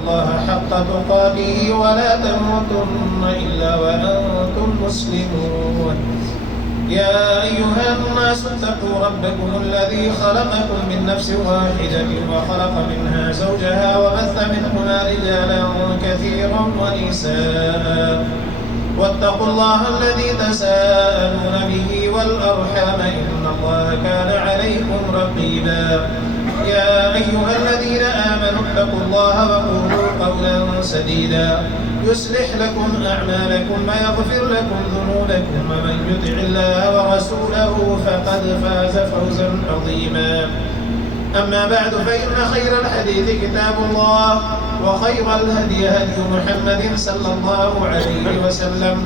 الله حق تقاته ولا تموتن إلا وأنتم مسلمون. يا أيها الناس اتقوا ربكم الذي خلقكم من نفس واحدة وخلق منها زوجها وبث منهما رجالا كثيرا ونساء واتقوا الله الذي تساءلون به والأرحام إن الله كان عليكم رقيبا. يا أيها الذين آمنوا اتقوا الله وقولوا قولا سديدا يصلح لكم أعمالكم ويغفر لكم ذنوبكم ومن يطع الله ورسوله فقد فاز فوزا عظيما. أما بعد فإن خير الحديث كتاب الله وخير الهدي هدي محمد صلى الله عليه وسلم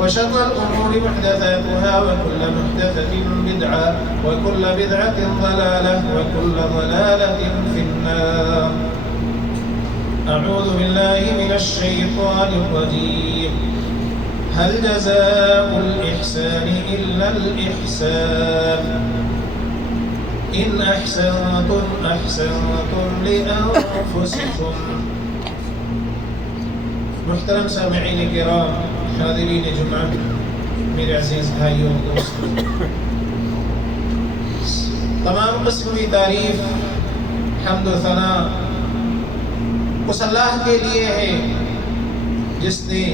وشر الأمور محدثاتها وكل محدثة بدعة وكل بدعة ضلالة وكل ضلالة في النار. أعوذ بالله من الشيطان الرجيم. هل جزاء الإحسان إلا الإحسان إن أحسنتم أحسنتم لأنفسكم. محترم سامعین کرام، حاضرین جمعہ، میرے عزیز بھائیوں اور دوستوں، تمام قسم کی تعریف، حمد و ثنا اس اللہ کے لیے ہے جس نے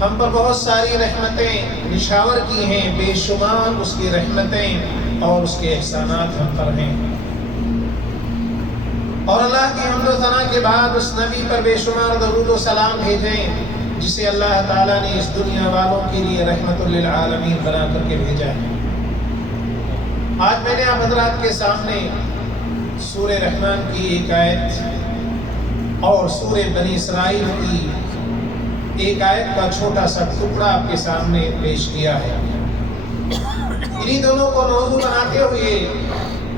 ہم پر بہت ساری رحمتیں نشاور کی ہیں. بے شمار اس کی رحمتیں اور اس کے احسانات ہم پر ہیں. اور اللہ کی حمد و ثنا کے بعد اس نبی پر بے شمار درود و سلام بھیجیں جسے اللہ تعالیٰ نے اس دنیا والوں کے لیے رحمت للعالمین بنا کر کے بھیجا ہے. آج میں نے آپ حضرات کے سامنے سورہ رحمان کی ایک آیت اور سورہ بنی اسرائیل کی ایک آیت کا چھوٹا سا ٹکڑا آپ کے سامنے پیش کیا ہے. انہی دونوں کو موضوع بناتے ہوئے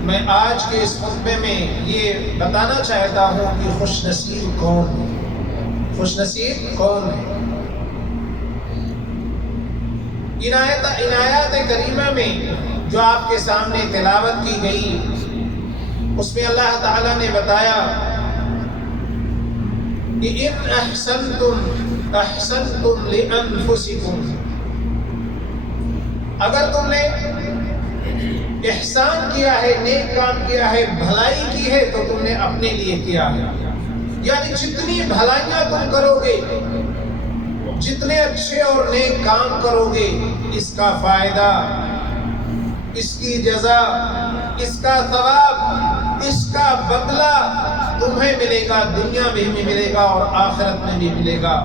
میں آج کے اس خطبے میں یہ بتانا چاہتا ہوں کہ خوش نصیب کون ہے. خوش نصیب کون ہے؟ ان آیات کریمہ میں جو آپ کے سامنے تلاوت کی گئی اس میں اللہ تعالیٰ نے بتایا کہ ان احسنتم احسنتم لانفسکم. اگر تم نے احسان کیا ہے، نیک کام کیا ہے، بھلائی کی ہے تو تم نے اپنے لیے کیا ہے. یعنی جتنی بھلائیاں تم کرو گے، جتنے اچھے اور نیک کام کرو گے، اس کا فائدہ، اس کی جزا، اس کا ثواب، اس کا بدلہ تمہیں ملے گا. دنیا میں بھی ملے گا اور آخرت میں بھی ملے گا.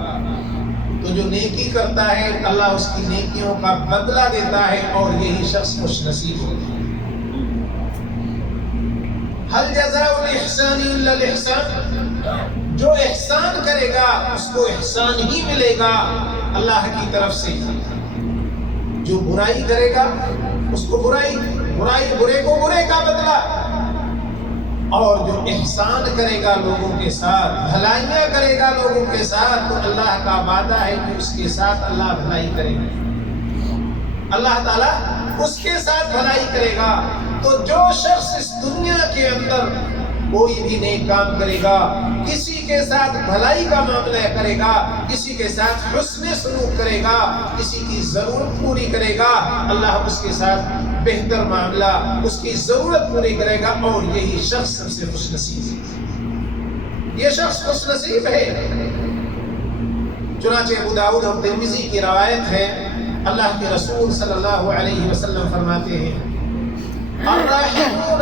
تو جو نیکی کرتا ہے اللہ اس کی نیکیوں کا بدلہ دیتا ہے اور یہی شخص خوش نصیب ہوتا ہے. حل جزاء الاحسان الا الاحسان. جو احسان کرے گا اس کو احسان ہی ملے گا اللہ کی طرف سے. جو برائی کرے گا اس کو برائی، برے کو برے کا بدلہ. اور جو احسان کرے گا لوگوں کے ساتھ، بھلائیاں کرے گا لوگوں کے ساتھ، تو اللہ کا وعدہ ہے کہ اس کے ساتھ اللہ بھلائی کرے گا. اللہ تعالیٰ اس کے ساتھ بھلائی کرے گا. تو جو شخص اس دنیا کے اندر کوئی بھی نیک کام کرے گا، کسی کے ساتھ بھلائی کا معاملہ کرے گا، کسی کے ساتھ حسن سلوک کرے گا، کسی کی ضرورت پوری کرے گا، اللہ اس کے ساتھ بہتر معاملہ، اس کی ضرورت پوری کرے گا. اور یہی شخص سب سے خوش نصیب ہے. یہ شخص خوش نصیب ہے. چنانچہ ابو داؤد اور ترمذی کی روایت ہے، اللہ کے رسول صلی اللہ علیہ وسلم فرماتے ہیں الراحمون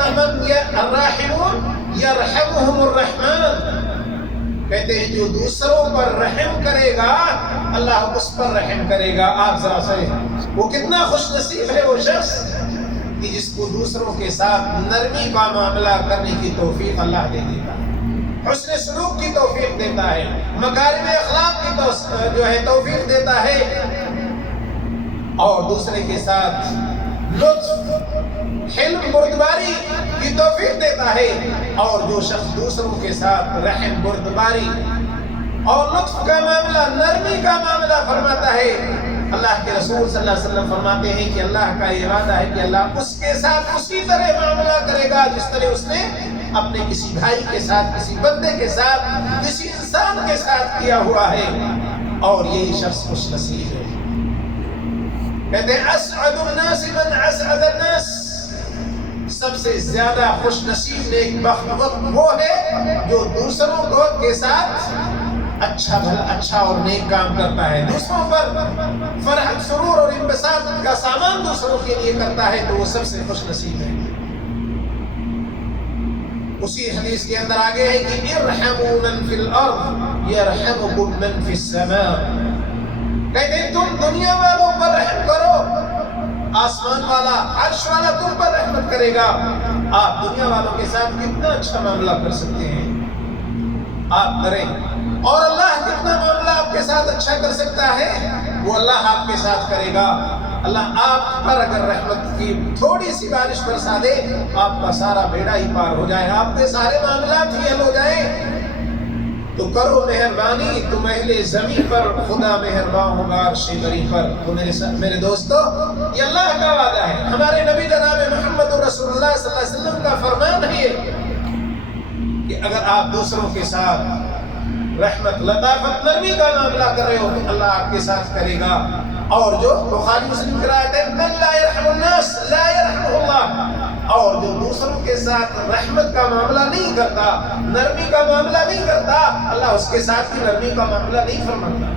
یرحمہم الرحمن. کہتے ہیں جو دوسروں پر رحم کرے گا اللہ اس پر رحم کرے گا. آپ ذرا سے وہ کتنا خوش نصیب ہے وہ شخص کہ جس کو دوسروں کے ساتھ نرمی کا معاملہ کرنے کی توفیق اللہ دے دیتا ہے، حسن سلوک کی توفیق دیتا ہے، مکارم اخلاق کی جو ہے توفیق دیتا ہے، اور دوسرے کے ساتھ لطف، حلم، بردباری کی توفیق دیتا ہے. اور جو شخص دوسروں کے ساتھ رحم، بردباری اور لطف کا معاملہ، نرمی کا معاملہ فرماتا ہے، اللہ کے رسول صلی اللہ علیہ وسلم فرماتے ہیں کہ اللہ کا ارادہ ہے کہ اللہ اس کے ساتھ اسی طرح معاملہ کرے گا جس طرح اس نے اپنے کسی بھائی کے ساتھ، کسی بندے کے ساتھ، کسی انسان کے ساتھ کیا ہوا ہے، اور یہی شخص خوش نصیب ہے۔ کہتے ہیں اسعد الناس من اسعد الناس، سب سے زیادہ خوش نصیب نیک بخت وہ ہے جو دوسروں کو کے ساتھ اچھا اور نیک کام کرتا ہے، دوسروں پر فرحت سرور اور انبساط کا سامان دوسروں کے لیے کرتا ہے، تو وہ سب سے خوش نصیب ہے۔ اسی حدیث کے اندر آگے ہے کہ ارحموا من فی الارض یرحمکم من فی السماء، کہتے ہیں تم دنیا والوں پر رحم کرو، آسمان والا عرش والا تم پر رحمت کرے گا۔ آپ دنیا والوں کے ساتھ کتنا اچھا معاملہ کر سکتے ہیں، آپ کریں، اور اللہ کتنا معاملہ آپ کے ساتھ اچھا کر سکتا ہے، وہ اللہ آپ کے ساتھ کرے گا۔ اللہ آپ پر اگر رحمت کی تھوڑی سی بارش برسا دے، آپ کا سارا بیڑا ہی پار ہو جائے، آپ کے سارے معاملات ہی حل ہو جائیں۔ تو کرو مہربانی، تم اہل زمین پر خدا مہربان ہوگا عرش بری پر۔ تو میرے دوستو، یہ اللہ کا وعدہ ہے، ہمارے نبی جناب محمد رسول اللہ صلی اللہ علیہ وسلم کا فرمان ہے کہ اگر آپ دوسروں کے ساتھ رحمت، لطافت، نرمی کا معاملہ کر رہے ہو تو اللہ آپ کے ساتھ کرے گا۔ اور جو بخاری مسلم کی روایت ہے من لا يرحم الناس لا يرحمه اللہ، اور جو دوسروں کے ساتھ رحمت کا معاملہ نہیں کرتا، نرمی کا معاملہ نہیں کرتا، اللہ اس کے ساتھ بھی نرمی کا معاملہ نہیں فرماتا۔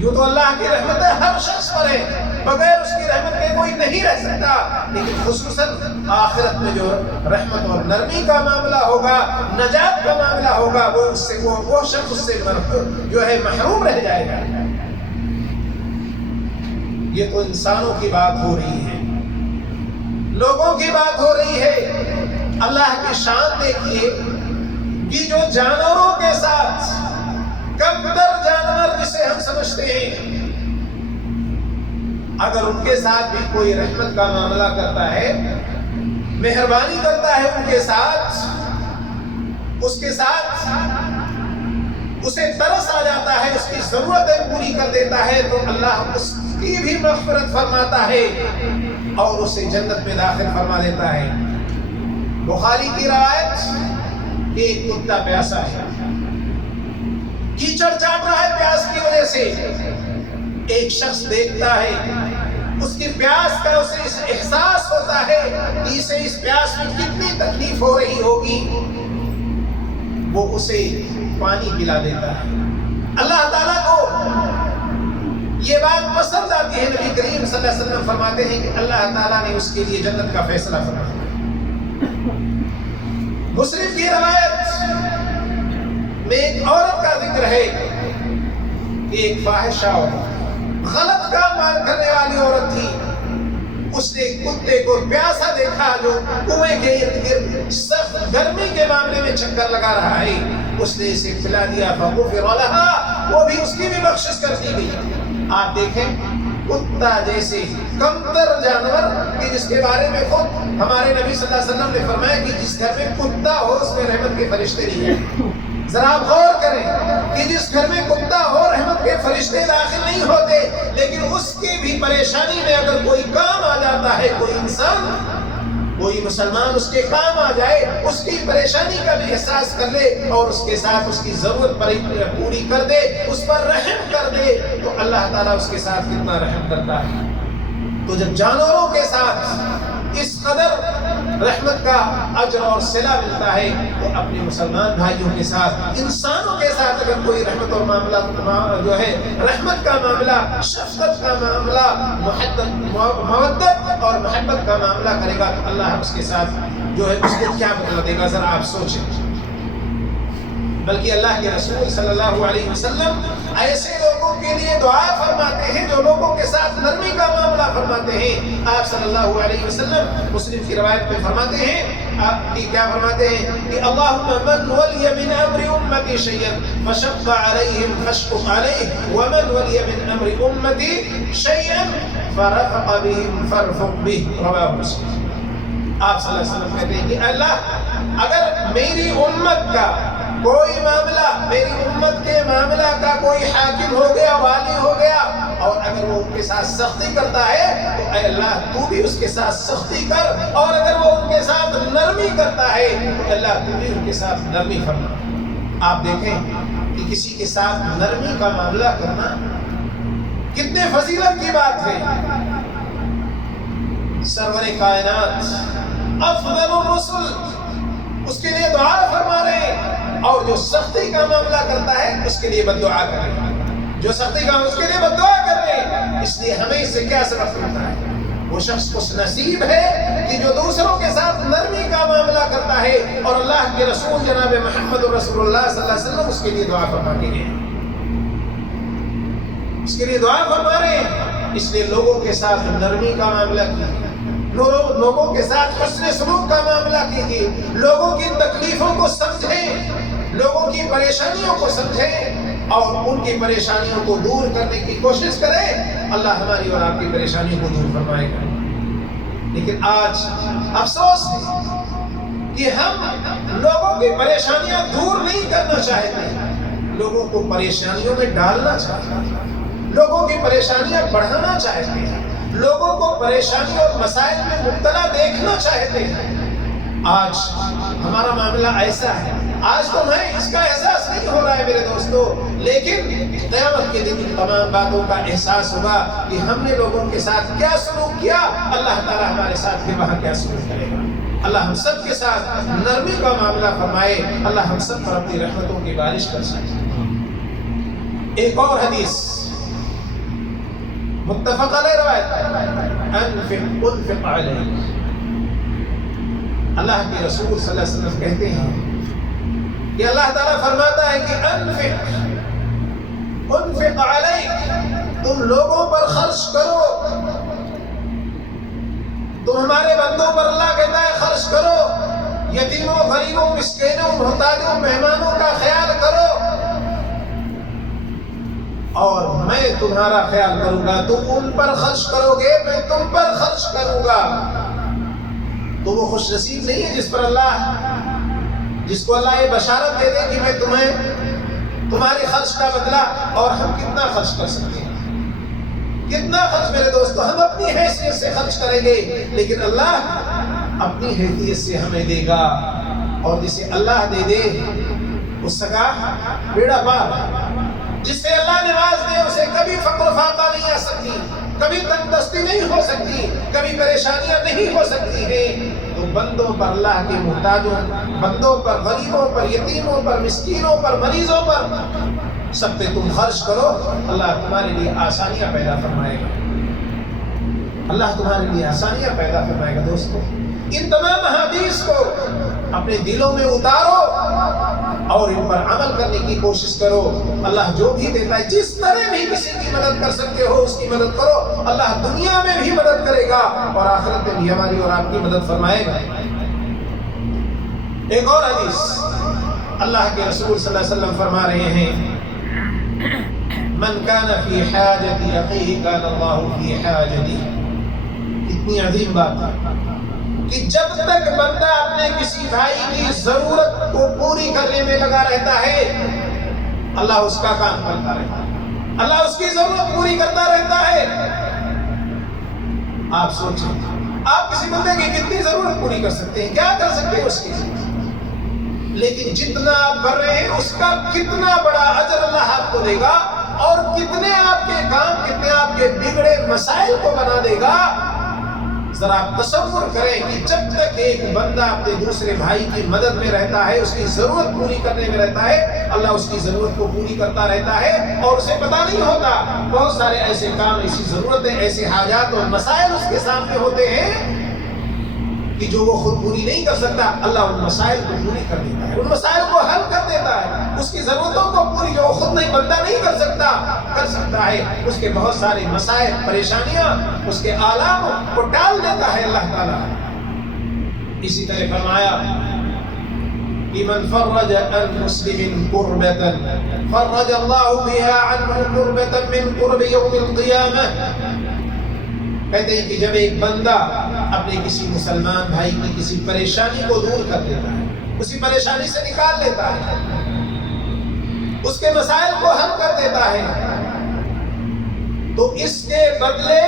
یوں تو اللہ کی رحمت ہر شخص پر ہے، بغیر اس کی رحمت کے کوئی نہیں رہ سکتا، لیکن خصوصاً آخرت میں جو رحمت اور نرمی کا معاملہ ہوگا، نجات کا معاملہ ہوگا، وہ شخص اس سے جو ہے محروم رہ جائے گا۔ یہ تو انسانوں کی بات ہو رہی ہے، لوگوں کی بات ہو رہی ہے۔ اللہ کی شان دیکھیے کہ جو جانوروں کے ساتھ، کمتر جانور جسے ہم سمجھتے ہیں، اگر ان کے ساتھ بھی کوئی رحمت کا معاملہ کرتا ہے، مہربانی کرتا ہے ان کے ساتھ، اس کے ساتھ اسے ترس آ جاتا ہے، اس کی ضرورتیں پوری کر دیتا ہے، تو اللہ اس کی بھی مغفرت فرماتا ہے اور اسے جنت میں داخل فرما دیتا ہے۔ بخاری کی روایت، ایک کتا پیاسا ہے، کیچڑ چاٹ رہا ہے پیاس کی وجہ سے، ایک شخص دیکھتا ہے، اس کی پیاس کا اسے احساس ہوتا ہے کہ اسے اس پیاس میں کتنی تکلیف ہو رہی ہوگی، وہ اسے پانی پلا دیتا ہے۔ اللہ تعالیٰ کو یہ بات پسند آتی ہے، نبی کریم صلی اللہ علیہ وسلم فرماتے ہیں کہ اللہ تعالیٰ نے اس کے لیے جنت کا فیصلہ فرمایا۔ مسلم کی روایت میں ایک عورت کا ذکر ہے، ایک فاحشہ عورت، غلط کام کرنے والی عورت تھی، اس نے کتے کو پیاسا دیکھا جو کنویں کے ارد گرد سخت گرمی کے معاملے میں چکر لگا رہا ہے، اس نے اسے پلا دیا، فغفر لها، وہ بھی اس کی بھی بخشش کر دی گئی۔ آپ دیکھیں کتا جیسے کمتر جانور کہ جس کے بارے میں خود ہمارے نبی صلی اللہ علیہ وسلم نے فرمایا کہ جس گھر میں کتا ہو اس میں رحمت کے فرشتے نہیں ہیں۔ ذرا آپ غور کریں کہ جس گھر میں کتا ہو رحمت کے فرشتے داخل نہیں ہوتے، لیکن اس کی بھی پریشانی میں اگر کوئی کام آ جاتا ہے، کوئی انسان، کوئی مسلمان اس کے کام آ جائے، اس کی پریشانی کا بھی احساس کر لے اور اس کے ساتھ اس کی ضرورت پوری کر دے، اس پر رحم کر دے، تو اللہ تعالیٰ اس کے ساتھ کتنا رحم کرتا ہے۔ تو جب جانوروں کے ساتھ اس قدر رحمت کا اجر اور صلہ ملتا ہے، تو اپنے مسلمان بھائیوں کے ساتھ، انسانوں کے ساتھ اگر کوئی رحمت اور معاملہ جو ہے، رحمت کا معاملہ، شفقت کا معاملہ، مودت اور محبت کا معاملہ کرے گا، تو اللہ اس کے ساتھ جو ہے اس کو کیا بدلا دے گا، ذرا آپ سوچیں۔ بلکہ اللہ کے رسول صلی اللہ علیہ وسلم ایسے لوگوں کے لیے دعا فرماتے ہیں جو لوگوں کے ساتھ نرمی کا معاملہ فرماتے ہیں۔ آپ صلی اللہ علیہ وسلم مسلم کی روایت میں فرماتے ہیں، آپ کی کیا فرماتے ہیں کہ اللہم من ولی من امر امتی شیئا فشق علیہم فاشقق علیہ، ومن ولی من امر امتی شیئا فرفق بهم فارفق به، رواہ مسلم۔ آپ صلی اللہ علیہ وسلم کہتے ہیں کہ اللہ اگر میری امت کا کوئی معاملہ میری امت کے معاملہ کا کوئی حاکم ہو گیا، والی ہو گیا، اور اگر وہ ان کے ساتھ سختی کرتا ہے تو اے اللہ تو بھی اس کے ساتھ سختی کر، اور اگر وہ ان کے ساتھ نرمی کرتا ہے تو اللہ تو بھی ان کے ساتھ نرمی فرما۔ آپ دیکھیں کہ کسی کے ساتھ نرمی کا معاملہ کرنا کتنے فضیلت کی بات ہے۔ سرور کائنات افضل الرسل اس کے لیے دعا فرما رہے ہیں، اور جو سختی کا معاملہ کرتا ہے اس کے لیے بد دعا کر رہے ہیں، جو سختی کا اس کے لیے بد دعا کر رہے ہیں۔ اس لیے ہمیں اس سے کیا سبق ملتا ہے؟ وہ شخص کو نصیب ہے کہ جو دوسروں کے ساتھ نرمی کا معاملہ کرتا ہے، اور اللہ کے رسول جناب محمد رسول اللہ صلی اللہ علیہ وسلم اس کے لیے دعا فرماتے ہیں، اس کے لیے دعا فرما رہے ہیں۔ اس لیے لوگوں کے ساتھ نرمی کا معاملہ کیجیے، لوگوں کے ساتھ حسن سلوک کا معاملہ کیجیے، لوگوں کی تکلیفوں کو سمجھیں، لوگوں کی پریشانیوں کو سمجھیں اور ان کی پریشانیوں کو دور کرنے کی کوشش کریں۔ اللہ ہماری اور آپ کی پریشانیوں کو دور فرمائے گا۔ لیکن آج افسوس ہے کہ ہم لوگوں کی پریشانیاں دور نہیں کرنا چاہتے، لوگوں کو پریشانیوں میں ڈالنا چاہتے ہیں، لوگوں کی پریشانیاں بڑھانا چاہتے ہیں، لوگوں کو پریشانی اور مسائل میں مبتلا دیکھنا چاہتے ہیں۔ آج ہمارا معاملہ ایسا ہے، آج تو ہمیں اس کا احساس نہیں ہو رہا ہے میرے دوستو، لیکن قیامت کے دن ان تمام باتوں کا احساس ہوگا کہ ہم نے لوگوں کے ساتھ کیا سلوک کیا، اللہ تعالیٰ ہمارے ساتھ پھر وہاں کیا سلوک کرے گا۔ اللہ ہم سب کے ساتھ نرمی کا معاملہ فرمائے، اللہ ہم سب پر اپنی رحمتوں کی بارش کر سکے۔ ایک اور حدیث متفق علیہ روایت، انفق علیہ، اللہ کے رسول صلی اللہ علیہ وسلم کہتے ہیں کہ اللہ تعالیٰ فرماتا ہے کہ انفق علیہ، تم لوگوں پر خرچ کرو، تم ہمارے بندوں پر اللہ کہتا ہے خرچ کرو، یتیموں، غریبوں، مسکینوں، محتاجوں، مہمانوں کا خیال کرو، اور میں تمہارا خیال کروں گا، تم ان پر خرچ کرو گے، میں تم پر خرچ کروں گا۔ تو وہ خوش نصیب نہیں ہے جس کو اللہ یہ بشارت دے دے کہ میں تمہیں تمہارے خرچ کا بدلہ، اور ہم کتنا خرچ کر سکتے ہیں، کتنا خرچ میرے دوستو، ہم اپنی حیثیت سے خرچ کریں گے، لیکن اللہ اپنی حیثیت سے ہمیں دے گا، اور جسے اللہ دے دے اس کا بیڑا پار، جس سے اللہ نواز دے اسے کبھی فقر فاقہ نہیں آ سکتی، کبھی تندرستی نہیں ہو سکتی، کبھی پریشانیاں نہیں ہو سکتی ہیں۔ تو بندوں پر، اللہ کے محتاجوں، بندوں پر، غریبوں پر، یتیموں پر، مسکینوں پر، مریضوں پر، سب پہ تم خرچ کرو، اللہ تمہارے لیے آسانیاں پیدا فرمائے گا، اللہ تمہارے لیے آسانیاں پیدا فرمائے گا۔ دوستو ان تمام احادیث کو اپنے دلوں میں اتارو اور ان پر عمل کرنے کی کوشش کرو۔ اللہ جو بھی دیتا ہے، جس طرح بھی کسی کی مدد کر سکتے ہو اس کی مدد کرو، اللہ دنیا میں بھی مدد کرے گا اور آخرت میں بھی ہماری اور آپ کی مدد فرمائے گا۔ ایک اور حدیث اللہ کے رسول صلی اللہ علیہ وسلم فرما رہے ہیں، من کان فی حاجت اخیہ کان اللہ فی حاجتہ۔ اتنی عظیم بات ہے کہ جب تک بندہ اپنے کسی بھائی کی ضرورت کو پوری کرنے میں لگا رہتا ہے، اللہ اس کا کام کرتا رہتا ہے، اللہ اس کی ضرورت پوری کرتا رہتا ہے۔ آپ سوچیں، آپ کسی بندے کی کتنی ضرورت پوری کر سکتے ہیں، کیا کر سکتے ہیں اس کی، لیکن جتنا آپ کر رہے ہیں اس کا کتنا بڑا اجر اللہ آپ کو دے گا، اور کتنے آپ کے کام، کتنے آپ کے بگڑے مسائل کو بنا دے گا۔ ذرا آپ تصور کریں کہ جب تک ایک بندہ اپنے دوسرے بھائی کی مدد میں رہتا ہے، اس کی ضرورت پوری کرنے میں رہتا ہے، اللہ اس کی ضرورت کو پوری کرتا رہتا ہے، اور اسے پتہ نہیں ہوتا بہت سارے ایسے کام، ایسی ضرورتیں، ایسے حاجات اور مسائل اس کے سامنے ہوتے ہیں کہ جو وہ خود پوری نہیں کر سکتا، اللہ ان مسائل کو پوری کر دیتا ہے، ان مسائل کو حل کر دیتا ہے، اس کی ضرورتوں کو پوری جو خود نہیں، بندہ نہیں کر سکتا ہے، اس کے بہت سارے مسائل، پریشانیاں، اس کے آلام کو ٹال دیتا ہے اللہ تعالیٰ۔ اسی طرح فرمایا کہ من فرج عن مسلم کربۃ فرج اللہ بها عنه کربۃ من کرب یوم القیامہ۔ کہتے ہیں کہ جب ایک بندہ اپنے کسی مسلمان بھائی کی کسی پریشانی کو دور کر دیتا ہے، اسی پریشانی سے نکال لیتا ہے، کے مسائل کو حل کر دیتا ہے، تو اس کے بدلے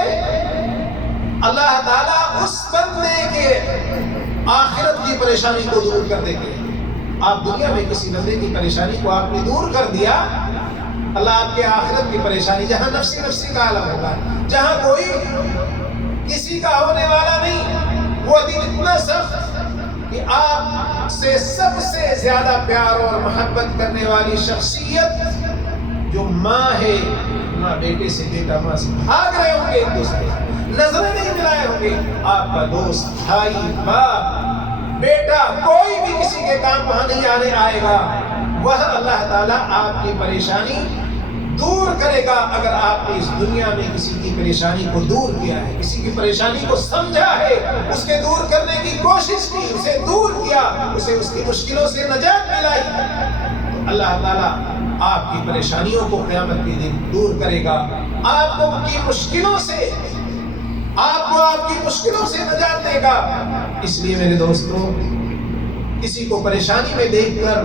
اللہ تعالیٰ اس بندے کے آخرت کی پریشانی کو دور کر دیں گے۔ آپ دنیا میں کسی بندے کی پریشانی کو آپ نے دور کر دیا، اللہ آپ کے آخرت کی پریشانی، جہاں نفسی نفسی کا عالم ہوگا، جہاں کوئی کسی کا ہونے والا نہیں، وہ دن اتنا سخت کہ آپ سے سب سے زیادہ پیار اور محبت کرنے والی شخصیت جو ماں ہے، ماں بیٹے سے، بیٹا ماں سے بھاگ رہے ہوں گے، ایک دوسرے نظریں نہیں ملائے ہوں گے، آپ کا دوست، بھائی، باپ، بیٹا، کوئی بھی کسی کے کام وہاں نہیں آئے گا۔ وہ اللہ تعالیٰ آپ کی پریشانی دور کرے گا اگر آپ نے اس دنیا میں کسی کی پریشانی کو دور کیا ہے، کسی کی پریشانی کو سمجھا ہے، اس کے دور کرنے کی کوشش کی، اسے دور کیا، اسے اس کی مشکلوں سے نجات دلائی، تو اللہ تعالیٰ آپ کی پریشانیوں کو قیامت کے دن دور کرے گا، آپ کو آپ کی مشکلوں سے نجات دے گا۔ اس لیے میرے دوستو، کسی کو پریشانی میں دیکھ کر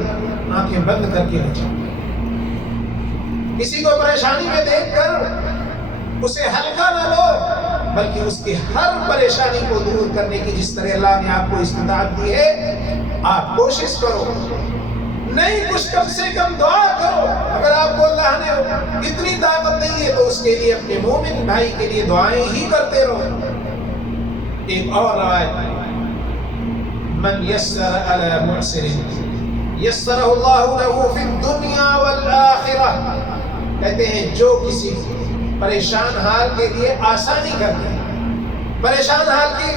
آنکھیں بند کر کے رکھیں، کسی کو پریشانی میں دیکھ کر اسے ہلکا نہ لو، بلکہ اس کی ہر پریشانی کو دور کرنے کی جس طرح اللہ نے آپ کو استطاعت دی ہے، آپ کوشش کرو، نہیں کچھ کم سے کم دعا کرو۔ اگر آپ کو اللہ نے اتنی طاقت نہیں ہے تو اس کے لیے، اپنے مومن بھائی کے لیے دعائیں ہی کرتے رہو۔ ایک اور روایت، من یسر علی معسر یسرہ اللہ لہ فی الدنیا والآخرہ، کہتے ہیں جو کسی پریشان حال کے لیے آسانی کرتے ہیں، پریشان حال کی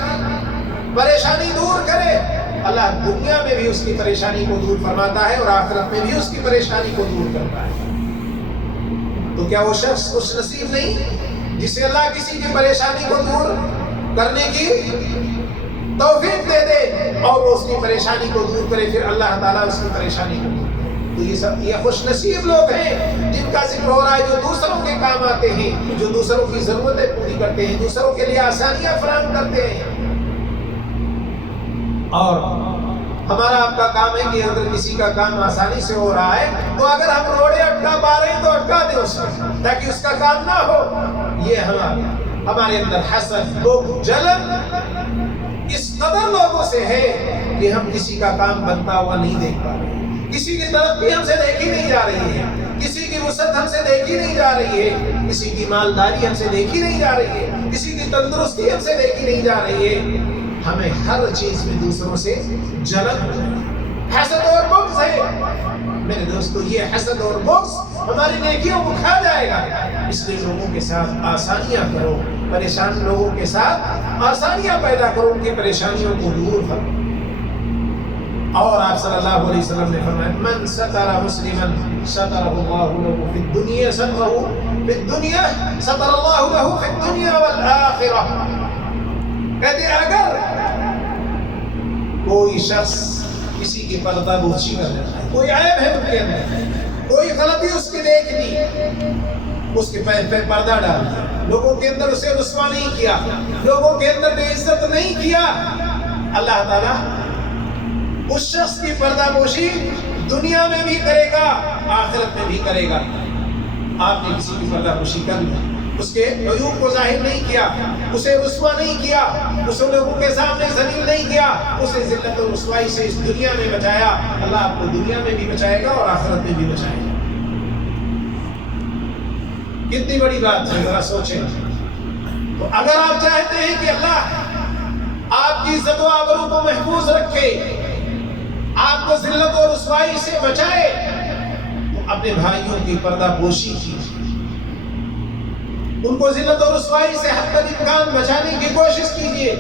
پریشانی دور کرے، اللہ دنیا میں بھی اس کی پریشانی کو دور فرماتا ہے اور آخرت میں بھی اس کی پریشانی کو دور کرتا ہے۔ تو کیا وہ شخص خوش نصیب نہیں جسے اللہ کسی کی پریشانی کو دور کرنے کی توفیق دے دے اور وہ اس کی پریشانی کو دور کرے، پھر اللہ تعالیٰ اس کی پریشانی کو دور کرے؟ تو یہ خوش نصیب لوگ ہیں جن کا ذکر ہو رہا ہے، جو دوسروں کے کام آتے ہیں، جو دوسروں کی ضرورتیں پوری کرتے ہیں، دوسروں کے لیے آسانیاں فراہم کرتے ہیں۔ اور ہمارا آپ کا کام ہے کہ اگر کسی کا کام آسانی سے ہو رہا ہے تو اگر ہم روڑے اٹکا پا رہے ہیں تو اٹکا دیں اس میں، تاکہ اس کا کام نہ ہو۔ یہ ہمارے اندر حسد، جلن اس قدر لوگوں سے ہے کہ ہم کسی کا کام بنتا ہوا نہیں دیکھ پا رہے، کسی کی ترقی ہم سے دیکھی نہیں جا رہی ہے، کسی کی وسعت ہم سے دیکھی نہیں جا رہی ہے، کسی کی مالداری ہم سے دیکھی نہیں جا رہی ہے، کسی کی تندرستی ہم سے دیکھی نہیں جا رہی ہے۔ ہمیں ہر چیز میں دوسروں سے جلن، حسد اور بغض ہے۔ میرے دوستو، یہ حسد اور بغض ہماری نیکیوں کو کھا جائے گا۔ اس لیے لوگوں کے ساتھ آسانیاں کرو، پریشان لوگوں کے ساتھ آسانیاں پیدا کرو، ان کی پریشانیوں کو دور کرو۔ اور آپ صلی اللہ علیہ وسلم نے فرمایا، من ستر مسلما سترہ اللہ لہ فی الدنیا، ستر اللہ لہ فی الدنیا والآخرہ۔ کہتے ہیں اگر کوئی شخص کسی کی پردہ پوشی کر لیتا ہے، کوئی عیب ہے ان کے اندر، کوئی غلطی اس کی دیکھ لی، اس کے پہ پردہ ڈال دیا، لوگوں کے اندر اسے رسوا نہیں کیا، لوگوں کے اندر بے عزت نہیں کیا، اللہ تعالیٰ اس شخص کی پردہ پوشی دنیا میں بھی کرے گا، آخرت میں بھی کرے گا۔ آپ نے کسی کی پردہ پوشی کر لی، اس کے عیوب کو ظاہر نہیں کیا، اسے رسوا نہیں کیا، اسے لوگوں کے سامنے ذلیل نہیں کیا، اسے ذلت و رسوائی سے اس دنیا میں بچایا، اللہ آپ کو دنیا میں بھی بچائے گا اور آخرت میں بھی بچائے گا۔ کتنی بڑی بات ہے، ذرا سوچیں۔ تو اگر آپ چاہتے ہیں کہ اللہ آپ کی عزت و آبرو کو محفوظ رکھے، آپ کو ذلت و رسوائی سے بچائے، تو اپنے بھائیوں کی پردہ پوشی کیجیے، ان کو ذلت و رسوائی سے حد تک امکان بچانے کی کوشش کیجیے۔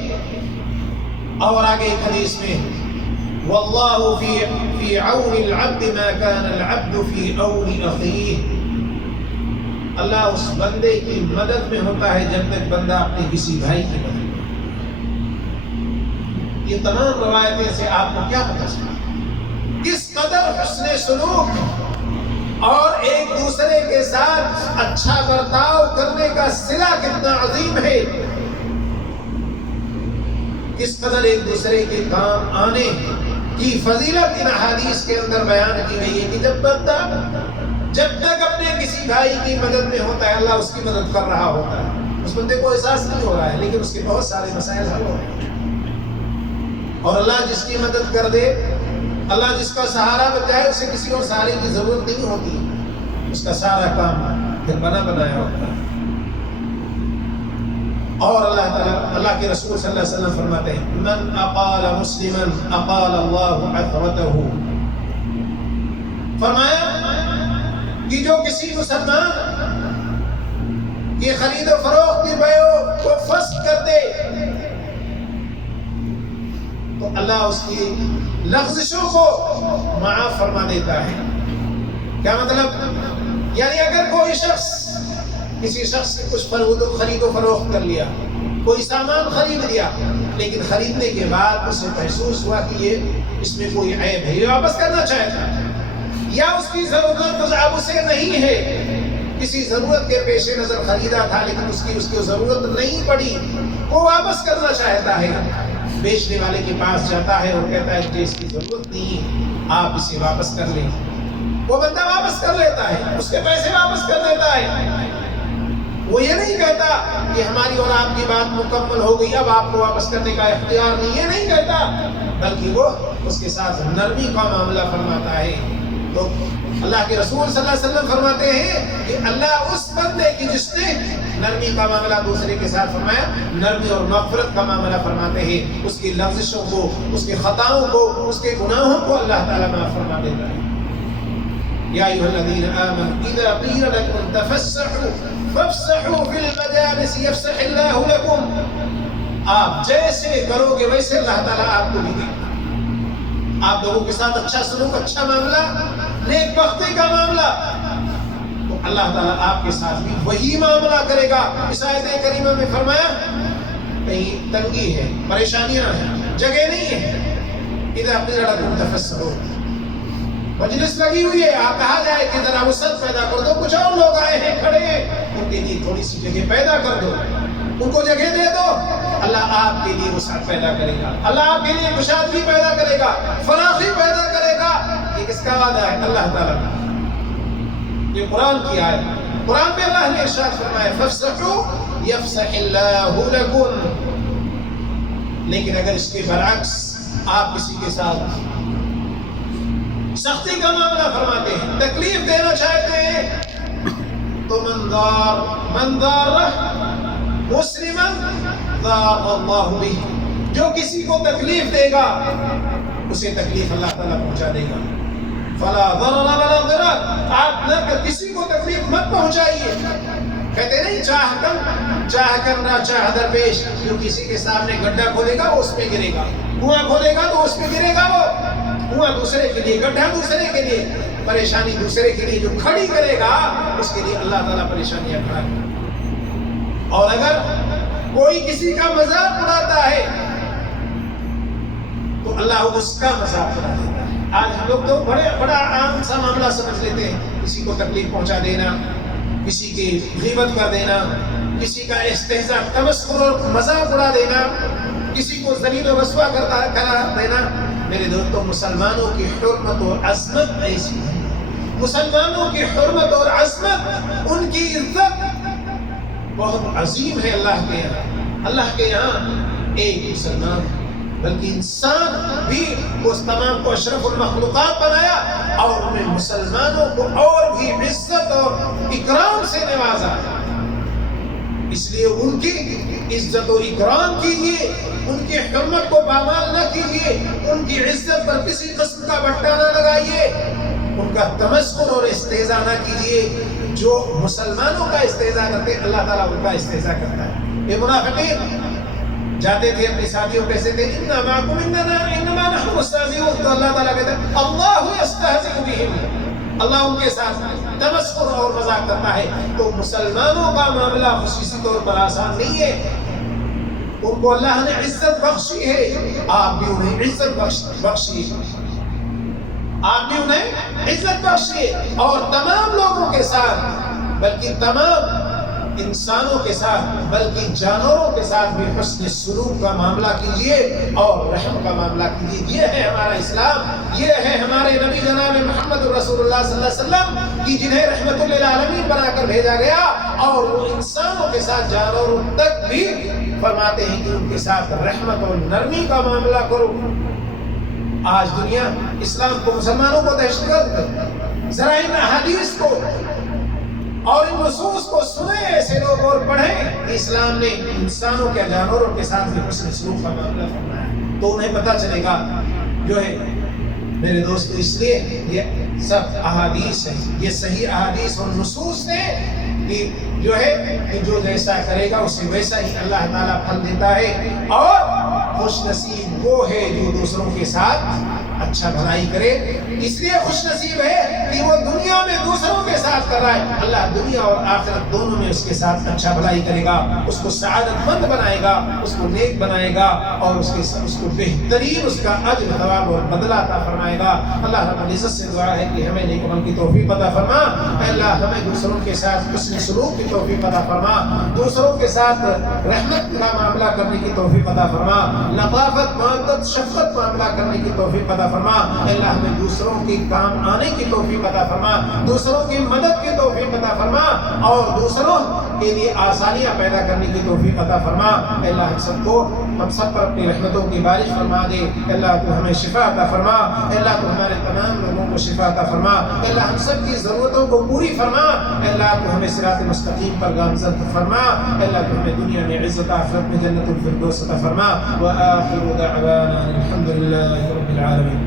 اور آگے ایک حدیث میں، واللہ فی عون العبد ما کان العبد فی عون اخیہ، اللہ اس بندے کی مدد میں ہوتا ہے جب تک بندہ اپنے کسی بھائی کی مدد میں۔ یہ تمام روایتیں سے آپ کو کیا پتہ چلا کس قدر حسن سلوک اور ایک دوسرے کے ساتھ اچھا برتاؤ کرنے کا صلہ کتنا عظیم ہے، کس قدر ایک دوسرے کے کام آنے کی فضیلت ان احادیث کے اندر بیان کی گئی ہے کہ جب تک اپنے کسی بھائی کی مدد میں ہوتا ہے اللہ اس کی مدد کر رہا ہوتا ہے. اس بندے کو احساس نہیں ہو رہا ہے لیکن اس کے بہت سارے مسائل حل ہو رہے ہیں. اور اللہ جس کی مدد کر دے، اللہ جس کا سہارا بن جائے، اسے کسی اور سہارے کی ضرورت نہیں ہوتی. اس کا سارا کام پھر بنا بنایا ہوتا ہے. اور اللہ تعالیٰ، اللہ کے رسول صلی اللہ علیہ وسلم فرماتے ہیں من اقال مسلما اقال اللہ عثرته. فرمایا کہ جو کسی مسلمان کی خرید و فروخت کی بیع کو فسخ کر دے تو اللہ اس کی لغزشوں کو معاف فرما دیتا ہے. کیا مطلب؟ یعنی اگر کوئی شخص کسی شخص سے کچھ خرید و فروخت کر لیا، کوئی سامان خرید لیا، لیکن خریدنے کے بعد اسے محسوس ہوا کہ یہ اس میں کوئی عیب ہے، یہ واپس کرنا چاہتا ہے، یا اس کی ضرورت اب اسے نہیں ہے، کسی ضرورت کے پیش نظر خریدا تھا لیکن اس کی ضرورت نہیں پڑی، وہ واپس کرنا چاہتا ہے، بیچنے والے کے پاس جاتا ہے اور کہتا ہے کہ اس کی ضرورت نہیں ہے، آپ اسے واپس کر لیں. وہ بندہ واپس کر لیتا ہے، اس کے پیسے واپس کر لیتا ہے. وہ یہ نہیں کہتا کہ ہماری اور آپ کی بات مکمل ہو گئی، اب آپ کو واپس کرنے کا اختیار نہیں، یہ نہیں کہتا، بلکہ وہ اس کے ساتھ نرمی کا معاملہ فرماتا ہے. تو اللہ کے رسول صلی اللہ علیہ وسلم فرماتے ہیں کہ اللہ اس بندے کی جس نے نرمی کا معاملہ دوسرے کے ساتھ فرمایا، نرمی اور مغفرت کا معاملہ فرماتے ہیں، اس کی لغزشوں کو، اس کے خطاؤں کو، اس کے گناہوں کو اللہ تعالیٰ معاف فرما دیتا ہے. یا ایھا الذین آمنوا اذا قیل لکم تفسحوا فافسحوا فی المجالس یفسح اللہ لکم. آپ جیسے کرو گے ویسے اللہ تعالیٰ آپ کو بھی دے گا. آپ لوگوں کے ساتھ اچھا سلوک، اچھا معاملہ، نیک بختی کا معاملہ، تو اللہ تعالیٰ آپ کے ساتھ بھی وہی معاملہ کرے گا. اس آیت کریمہ میں فرمایا کہیں تنگی ہے، پریشانیاں ہیں، جگہ نہیں ہے، اذا قیل لکم تفسحوا، مجلس لگی ہوئی ہے، آپ کہا جائے کہ ذرا وسعت پیدا کر دو، کچھ اور لوگ آئے ہیں کھڑے ہیں، ان کے لیے تھوڑی سی جگہ پیدا کر دو، ان کو جگہ دے دو. اللہ آپ کے لیے وسعت پیدا کرے گا، اللہ آپ کے لیے کشادگی پیدا کرے گا، فراخی پیدا کرے گا. یہ کس کا وعدہ ہے؟ اللہ تعالیٰ کا. یہ قرآن کی آیت، قرآن میں اللہ نے ارشاد فرمایا فافسحوا یفسح اللہ لکم. لیکن اگر اس کے برعکس آپ کسی کے ساتھ سختی کا معاملہ فرماتے ہیں، تکلیف دینا چاہتے ہیں، تو من ضار مسلما ضار اللہ بہ. جو کسی کو تکلیف دے گا اسے تکلیف اللہ تعالیٰ پہنچا دے گا. فلا ضرر ولا ضرار. آپ نہ کسی کو تکلیف مت پہنچائیے. کہتے نہیں چاہ کر نہ چاہ درپیش. جو کسی کے سامنے گڈھا کھولے گا وہ اس میں گرے گا، کنواں کھولے گا تو اس میں گرے گا. وہ کنواں دوسرے کے لیے، گڈھا دوسرے کے لیے، پریشانی دوسرے کے لیے جو کھڑی کرے گا اس کے لیے اللہ تعالیٰ پریشانیاں کھڑا کرے. اور اگر کوئی کسی کا مذاق اڑاتا ہے تو اللہ اس کا مذاق اڑا دیتا ہے. آج ہم لوگ تو بڑا عام سا معاملہ سمجھ لیتے ہیں، کسی کو تکلیف پہنچا دینا، کسی کی غیبت کر دینا، کسی کا استہزاء، تمسخر اور مذاق اڑا دینا، کسی کو ذلیل و رسوا کرا دینا. میرے دوستوں، مسلمانوں کی حرمت اور عظمت ایسی ہے، مسلمانوں کی حرمت اور عظمت، ان کی عزت بہت عظیم ہے اللہ کے یہاں. اللہ کے یہاں ایک مسلمان بلکہ انسان بھی اس تمام کو اشرف المخلوقات بنایا اور انہیں مسلمانوں کو اور بھی عزت اور اکرام سے نوازا. اس لیے ان کی عزت و اکرام کیجیے، ان کی حرمت کو پامال نہ کیجیے، ان کی عزت پر کسی قسم کا بٹا نہ لگائیے، ان کا تمسخر اور استہزاء نہ کیجیے. جو مسلمانوں کا استہزاء کرتے ہیں اللہ تعالیٰ ان کا استہزاء کرتا ہے. یہ منافقین جاتے تھے اپنے ساتھیوں کہتے تھے انما معکم انما نحن مستہزئون، تو اللہ تعالیٰ کہتا ہے اللہ یستہزئ بہم، اللہ ان کے ساتھ تمسخر اور مذاق کرتا ہے. تو مسلمانوں کا معاملہ خصوصی طور پر آسان نہیں ہے. ان کو اللہ نے عزت بخشی ہے، آپ بھی انہیں عزت بخشیے، آپ بھی انہیں عزت بخشیے. اور تمام لوگوں کے ساتھ، بلکہ تمام انسانوں کے ساتھ، بلکہ جانوروں کے ساتھ بھی حسن سلوک کا معاملہ کیجیے اور رحم کا معاملہ کیجیے. یہ ہے ہمارا اسلام، یہ ہے ہمارے نبی جناب محمد رسول اللہ صلی اللہ علیہ وسلم کی جنہیں رحمت للعالمین بنا کر بھیجا گیا، اور وہ انسانوں کے ساتھ جانوروں تک بھی فرماتے ہیں کہ ان کے ساتھ رحمت اور نرمی کا معاملہ کرو۔ آج دنیا اسلام کو، مسلمانوں کو دہشت گرد، ذرا ان احادیث کو اور ان نصوص کو سنیں ایسے لوگ اور پڑھیں کہ اسلام نے انسانوں کے جانوروں کے ساتھ بھی حسن سلوک کا معاملہ فرمایا ہے، تو انہیں پتہ چلے گا جو ہے میرے دوست۔ اس لیے یہ سب احادیث ہیں، یہ صحیح احادیث اور نصوص ہیں کہ جو ہے کہ جو جیسا کرے گا اسے ویسا ہی اللہ تعالیٰ پھل دیتا ہے، اور خوش نصیب وہ ہے جو دوسروں کے ساتھ اچھا بھلائی کرے۔ اس لیے خوش نصیب ہے کہ وہ دنیا میں دوسروں کے ساتھ کر رہا ہے، اللہ دنیا اور آخرت دونوں میں اس کے ساتھ اچھا بھلائی کرے گا، اس کو سعادت مند بنائے گا، اس کو نیک بنائے گا، اور اس کو بہترین اس کا اجر ثواب اور بدلہ عطا فرمائے گا۔ اللہ رب العزت سے دعا ہے کہ ہمیں نیک عمل کی توفیق عطا فرما، اے اللہ ہمیں دوسروں کے ساتھ حسن سلوک کی توفیق عطا فرما، دوسروں کے ساتھ رحمت کا معاملہ کرنے کی توفیق عطا فرما، لطافت، محبت، شفقت معاملہ کرنے کی توفیق عطا فرما۔ اے اللہ ہمیں دوسروں کے کام آنے کی توفیق عطا فرما، دوسروں کی مدد کی توفیق عطا فرما، اور دوسروں کے لیے آسانیاں پیدا کرنے کی توفیق عطا فرما۔ اے اللہ ہم سب پر اپنی رحمتوں کی بارش فرما دے۔ اے اللہ تو ہمیں شفا عطا فرما، اے اللہ تو ہمارے تمام لوگوں کو شفا عطا فرما، اے اللہ ہم سب کی ضرورتوں کو پوری فرما، اے اللہ تو ہمیں صراط مستقیم پر گامزن فرما، اے اللہ تو ہمیں دنیا میں عزت، آخرت میں جنت الفردوس عطا فرما۔ وآخر دعوانا الحمد للہ رب العالمین۔